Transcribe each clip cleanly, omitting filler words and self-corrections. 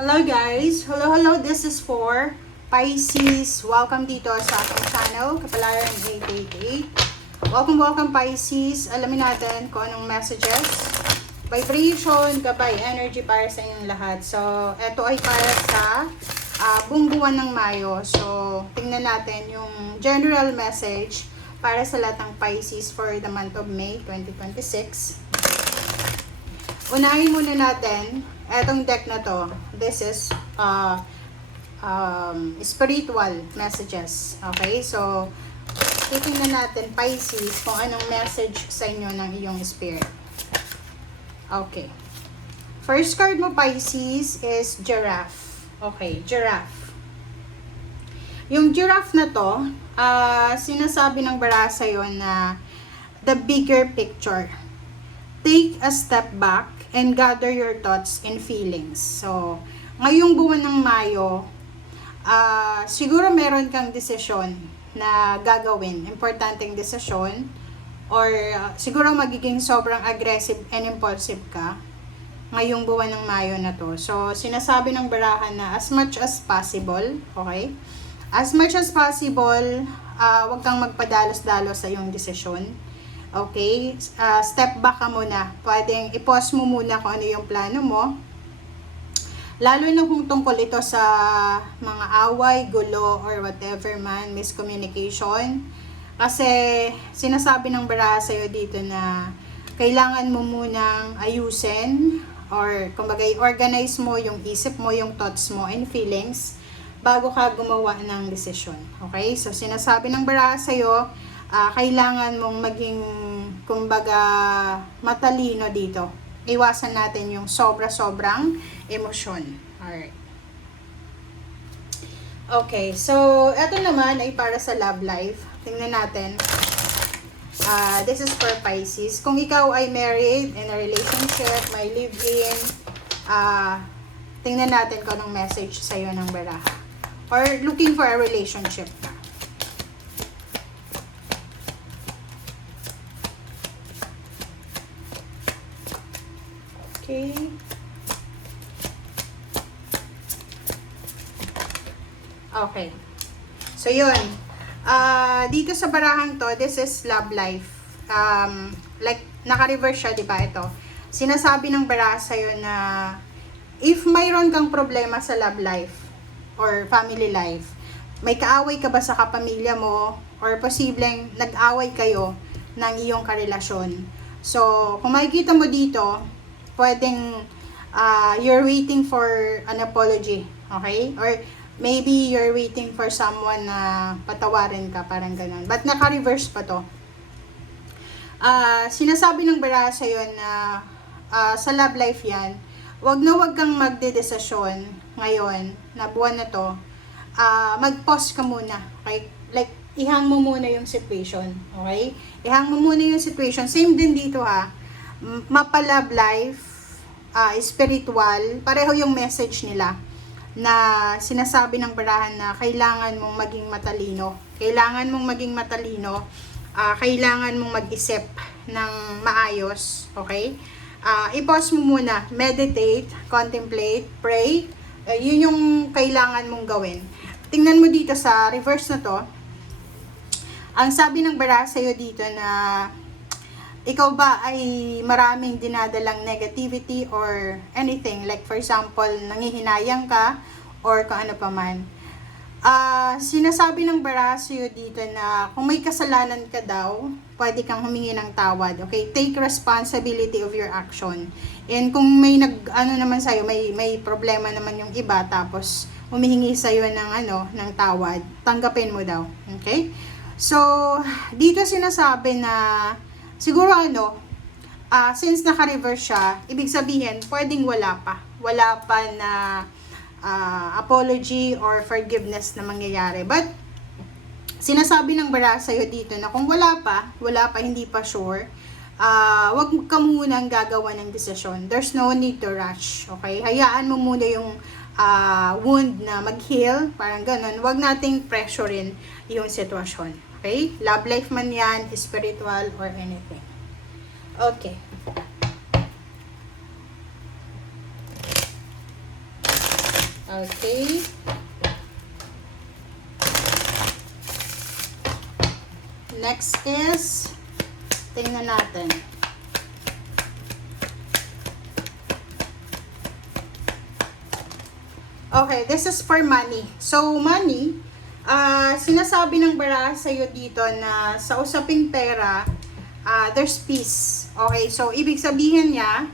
Hello guys! Hello! This is for Pisces. Welcome dito sa aking channel, Kapalaran 888. Welcome Pisces. Alamin natin kung anong messages, vibration, gabay, energy para sa inyong lahat. So, ito ay para sa buong buwan ng Mayo. So, tingnan natin yung general message para sa lahat ng Pisces for the month of May 2026. Unahin muna natin etong deck na to. This is spiritual messages. Okay? So, titingnan natin Pisces kung anong message sa inyo ng iyong spirit. Okay. First card mo Pisces is giraffe. Okay, giraffe. Yung giraffe na to, sinasabi ng bara sa'yo na the bigger picture. Take a step back and gather your thoughts and feelings. So, ngayong buwan ng Mayo, siguro meron kang desisyon na gagawin, importanteng desisyon, or siguro magiging sobrang aggressive and impulsive ka ngayong buwan ng Mayo na to. So, sinasabi ng barahan na as much as possible, okay? As much as possible, wag kang magpadalos-dalos sa iyong desisyon. Okay? Step back ka muna. Pwedeng i-pause mo muna kung ano yung plano mo. Lalo na kung tungkol ito sa mga away, gulo, or whatever man, miscommunication. Kasi sinasabi ng baraha sa'yo dito na kailangan mo munang ayusin or kumbaga i-organize mo yung isip mo, yung thoughts mo and feelings bago ka gumawa ng desisyon. Okay? So sinasabi ng baraha sa'yo, kailangan mong maging, kumbaga, matalino dito. Iwasan natin yung sobra-sobrang emosyon. Alright. Okay, so, eto naman ay para sa love life. Tingnan natin. This is for Pisces. Kung ikaw ay married, in a relationship, may live-in, tingnan natin kung anong message sa'yo ng baraha. Or looking for a relationship ka. Okay. Okay. So, yun. Dito sa barahang to, this is love life. Like, naka-reverse siya, diba ito? Sinasabi ng baraha sa'yo na if mayroon kang problema sa love life or family life, may kaaway ka ba sa kapamilya mo or posibleng nag-away kayo ng iyong karelasyon. So, kung makikita mo dito, pwedeng you're waiting for an apology, okay? Or maybe you're waiting for someone na patawarin ka, parang ganun. But naka-reverse pa to. Sinasabi ng baraha sa'yo na sa love life yan, wag kang magdedesisyon ngayon na buwan na to. Mag-pause ka muna, okay? Like, ihang mo muna yung situation, okay? Ihang mo muna yung situation. Same din dito ha. Mapa-love life, spiritual, pareho yung message nila na sinasabi ng barahan na kailangan mong maging matalino. Kailangan mong maging matalino, kailangan mong mag-isip ng maayos, okay? I-pause mo muna, meditate, contemplate, pray, yun yung kailangan mong gawin. Tingnan mo dito sa reverse na to, ang sabi ng baraha sa'yo dito na ikaw ba ay maraming dinadalang negativity or anything, like for example, nangihinayang ka or kung ano pa man. Sinasabi ng baraha sa'yo dito na kung may kasalanan ka daw, pwede kang humingi ng tawad. Okay? Take responsibility of your action. And kung may naman sa'yo, may problema naman yung iba, tapos humihingi sa'yo ng tawad, tanggapin mo daw. Okay? So, dito sinasabi na siguro since naka-reverse siya, ibig sabihin, pwedeng wala pa. Wala pa na apology or forgiveness na mangyayari. But, sinasabi ng baraha sa'yo dito na kung wala pa, hindi pa sure, wag ka munang gagawa ng desisyon. There's no need to rush. Okay? Hayaan mo muna yung wound na mag-heal, parang ganun. Wag nating pressurein yung sitwasyon. Okay? Love life man yan, spiritual, or anything. Okay. Okay. Next is, tingnan natin. Okay, this is for money. So, money, sinasabi ng bara sa'yo dito na sa usaping pera, there's peace. Okay, so ibig sabihin niya,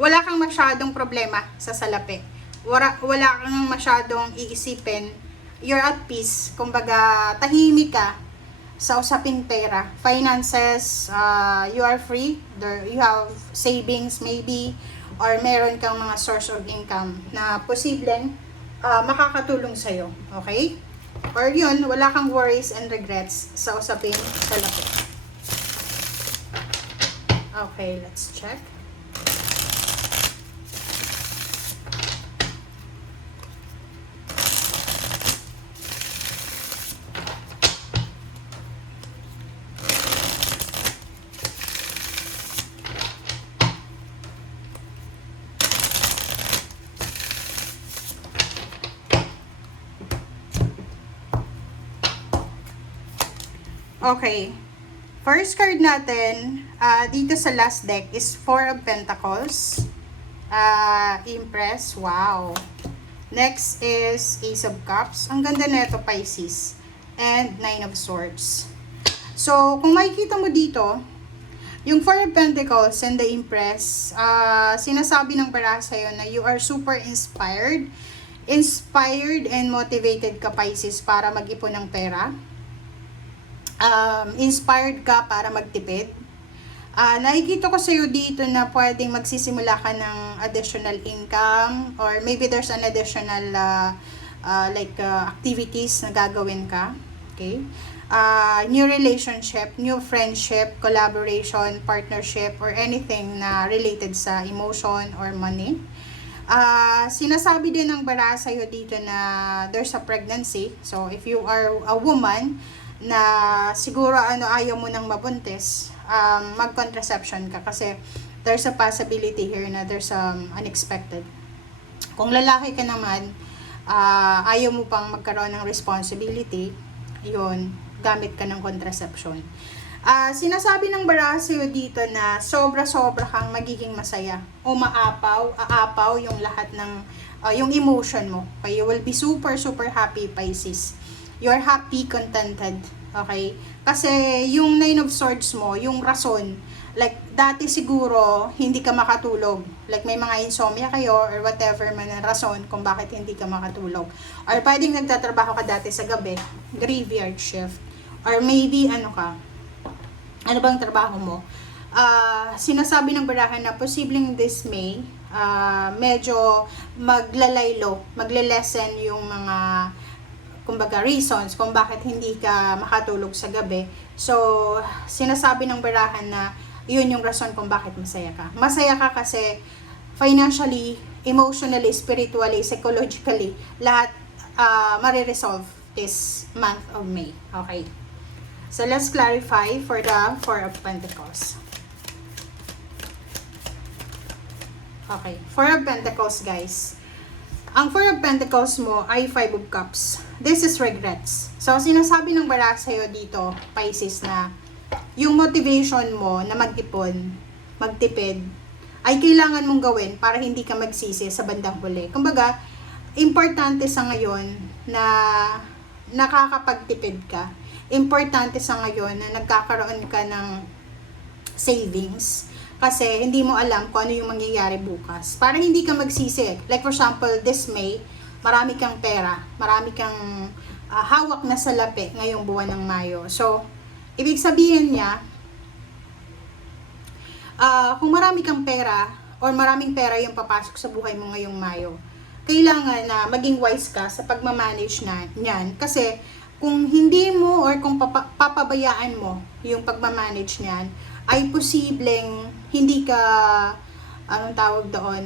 wala kang masyadong problema sa salapi. Wala kang masyadong iisipin. You're at peace. Kumbaga, tahimik ka sa usaping pera. Finances, you are free. You have savings maybe, or meron kang mga source of income na posibleng makakatulong sa'yo. Okay? Or yun, wala kang worries and regrets sa usaping salapi. Okay, let's check. Okay. First card natin, dito sa last deck is Four of Pentacles. Impress. Wow. Next is Ace of Cups. Ang ganda nito, Pisces. And Nine of Swords. So, kung makikita mo dito, yung Four of Pentacles and the Empress, sinasabi ng para sa'yo na you are super inspired. Inspired and motivated ka, Pisces, para mag-ipon ng pera. Inspired ka para magtipid. Nakikita ko sa iyo dito na pwedeng magsisimula ka ng additional income, or maybe there's an additional activities na gagawin ka. Okay? New relationship, new friendship, collaboration, partnership, or anything na related sa emotion or money. Sinasabi din ng bara sa iyo dito na there's a pregnancy. So if you are a woman na siguro ayaw mo nang mabuntis, mag-contraception ka kasi there's a possibility here na there's unexpected. Kung lalaki ka naman, ayaw mo pang magkaroon ng responsibility, yun, gamit ka ng contraception. Sinasabi ng bara sa'yo dito na sobra-sobra kang magiging masaya o aapaw yung lahat ng yung emotion mo. Okay? You will be super happy, Pisces. You're happy, contented. Okay? Kasi yung Nine of Swords mo, yung rason, like dati siguro hindi ka makatulog. Like may mga insomnia kayo or whatever man ang rason kung bakit hindi ka makatulog. Or pwedeng nagtatrabaho ka dati sa gabi, graveyard shift. Or maybe ano bang trabaho mo? Sinasabi ng barahan na posibleng this May, medyo maglalaylo, magle-lessen yung mga kumbaga reasons kung bakit hindi ka makatulog sa gabi. So, sinasabi ng barahan na yun yung rason kung bakit masaya ka. Masaya ka kasi financially, emotionally, spiritually, psychologically, lahat mariresolve this month of May. Okay. So, let's clarify for the Four of Pentacles. Okay. Four of Pentacles, guys. Ang Four of Pentacles mo ay Five of Cups. This is regrets. So, sinasabi ng bara sa'yo dito, Pisces, na yung motivation mo na mag-ipon, magtipid, ay kailangan mong gawin para hindi ka magsisi sa bandang huli. Kumbaga, importante sa ngayon na nakakapagtipid ka. Importante sa ngayon na nagkakaroon ka ng savings. Kasi hindi mo alam kung ano yung mangyayari bukas. Para hindi ka magsisi. Like for example, this May, marami kang pera, marami kang hawak na salapi ngayong buwan ng Mayo. So, ibig sabihin niya, kung marami kang pera, or maraming pera yung papasok sa buhay mo ngayong Mayo, kailangan na maging wise ka sa pagmamanage niyan. Kasi, kung hindi mo or kung papabayaan mo yung pagmamanage niyan, ay posibleng hindi ka, anong tawag doon,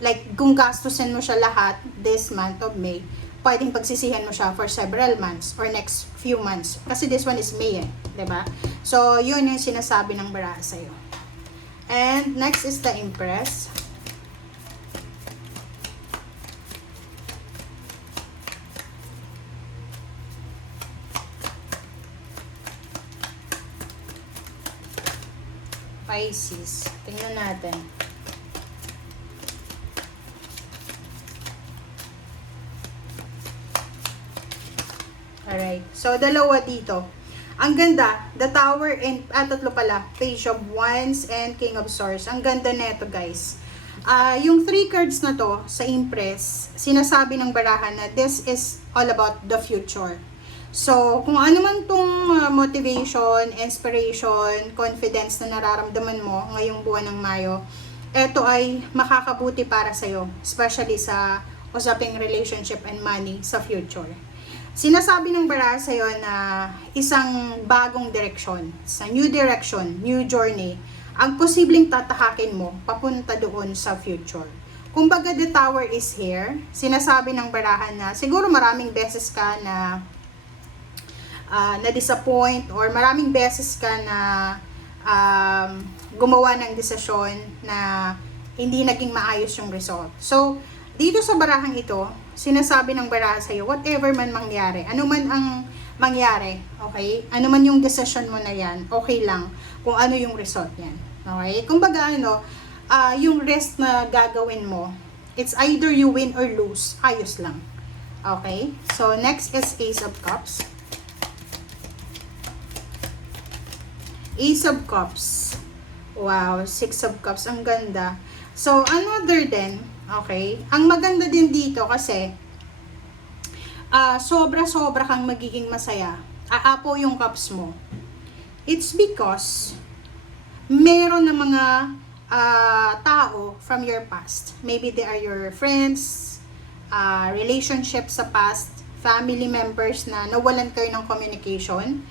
like kung gastusin mo siya lahat this month of May, pwedeng pagsisihan mo siya for several months or next few months. Kasi this one is May, diba? So, yun yung sinasabi ng bara sa'yo. And next is the Empress. Pisces. Tingnan natin. Alright. So, dalawa dito. Ang ganda, the Tower and, tatlo pala, Page of Wands and King of Swords. Ang ganda neto, guys. Yung 3 cards na to, sa Impress, sinasabi ng barahan na this is all about the future. So, kung ano man tong motivation, inspiration, confidence na nararamdaman mo ngayong buwan ng Mayo, ito ay makakabuti para sa'yo, especially sa usaping relationship and money sa future. Sinasabi ng baraha sa'yo na isang bagong direksyon, sa new direction, new journey, ang posibleng tatahakin mo papunta doon sa future. Kumbaga, the Tower is here. Sinasabi ng barahan na siguro maraming beses ka na na-disappoint or maraming beses ka na gumawa ng desisyon na hindi naging maayos yung result. So, dito sa barahang ito, sinasabi ng baraha sa'yo, whatever man mangyari, ano man ang mangyari, okay? Ano man yung decision mo na yan, okay lang kung ano yung result yan. Okay? Kumbaga, yung rest na gagawin mo, it's either you win or lose, ayos lang. Okay? So, next is Ace of Cups. Ace of Cups. Wow, Six of Cups. Ang ganda. So, another din, okay? Ang maganda din dito kasi, sobra-sobra kang magiging masaya. Aapo yung cups mo. It's because, meron na mga tao from your past. Maybe they are your friends, relationships sa past, family members na nawalan kayo ng communication,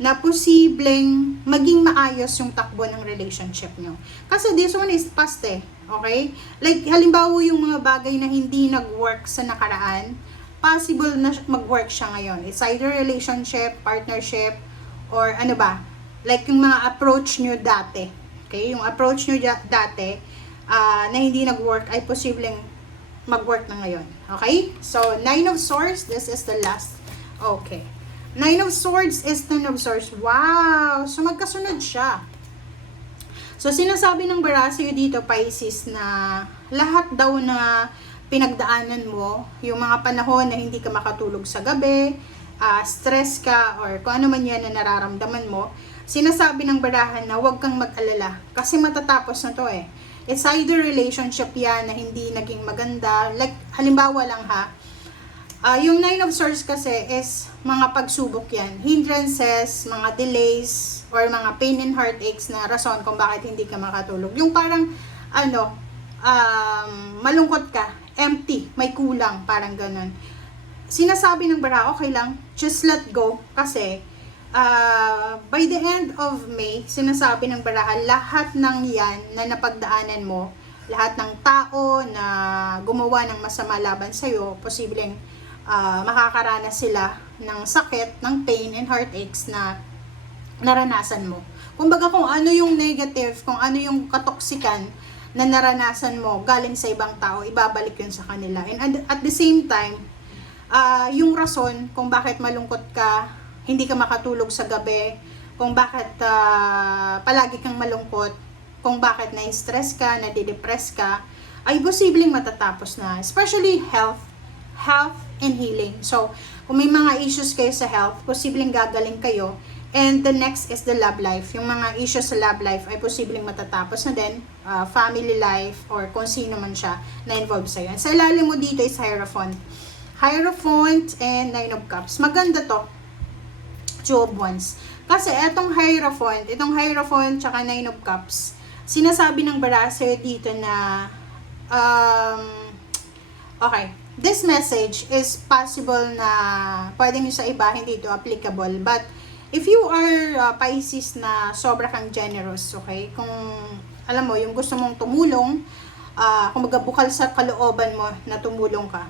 na posibleng maging maayos yung takbo ng relationship nyo. Kasi this one is past eh. Okay? Like, halimbawa yung mga bagay na hindi nag-work sa nakaraan, possible na mag-work siya ngayon. It's either relationship, partnership, or ano ba? Like yung mga approach nyo dati. Okay? Yung approach nyo dati na hindi nag-work ay posibleng mag-work na ngayon. Okay? So, Nine of Swords, this is the last. Okay. Nine of Swords is Ten of Swords. Wow! So, magkasunod siya. So, sinasabi ng baraha sa'yo dito, Pisces, na lahat daw na pinagdaanan mo, yung mga panahon na hindi ka makatulog sa gabi, stress ka, or kung ano man yan na nararamdaman mo, sinasabi ng barahan na huwag kang mag-alala. Kasi matatapos na to eh. It's either relationship yan na hindi naging maganda. Like, halimbawa lang ha, yung Nine of Swords kasi is mga pagsubok yan. Hindrances, mga delays, or mga pain and heartaches na rason kung bakit hindi ka makatulog. Yung parang, malungkot ka, empty, may kulang, parang ganun. Sinasabi ng baraha, okay lang, just let go. Kasi, by the end of May, sinasabi ng baraha, lahat ng yan na napagdaanan mo, lahat ng tao na gumawa ng masama laban sa'yo, posibleng makakaranas sila ng sakit, ng pain and heartaches na naranasan mo. Kumbaga kung ano yung negative, kung ano yung katoksikan na naranasan mo galing sa ibang tao, ibabalik yun sa kanila. And at the same time, yung rason kung bakit malungkot ka, hindi ka makatulog sa gabi, kung bakit palagi kang malungkot, kung bakit na-stress ka, nadidepress ka, ay posibleng matatapos na. Especially health and healing. So, kung may mga issues kayo sa health, posibleng gagaling kayo. And the next is the love life. Yung mga issues sa love life ay posibleng matatapos na din. Family life or kung sino man siya na involved sa'yo. And sa ilalim mo dito is Hierophant. Hierophant and Nine of Cups. Maganda to. Two of Wands. Kasi etong Hierophant tsaka Nine of Cups, sinasabi ng baraha sa'yo dito na okay, this message is possible na pwedeng yung sa iba hindi ito applicable, but if you are Pisces na sobra kang generous, okay, kung alam mo yung gusto mong tumulong, kumbaga bukal sa kalooban mo na tumulong ka,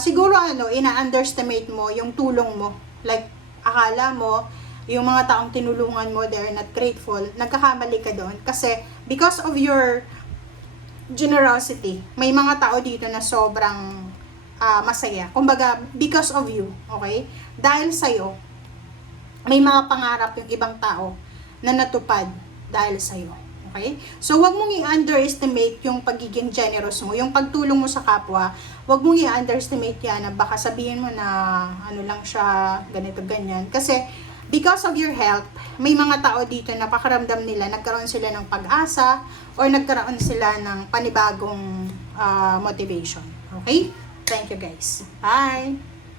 siguro ina-underestimate mo yung tulong mo, like akala mo yung mga taong tinulungan mo, they're not grateful, nagkakamali ka doon kasi because of your generosity, may mga tao dito na sobrang masaya. Kumbaga, because of you, okay? Dahil sa'yo, may mga pangarap yung ibang tao na natupad. dahil sa'yo. Okay? So, wag mong i-underestimate yung pagiging generous mo, yung pagtulong mo sa kapwa. Wag mong i-underestimate yan na baka sabihin mo na ano lang siya, ganito, ganyan. Kasi, because of your help, may mga tao dito na pakaramdam nila, nagkaroon sila ng pag-asa or nagkaroon sila ng panibagong motivation. Okay? Thank you guys. Bye!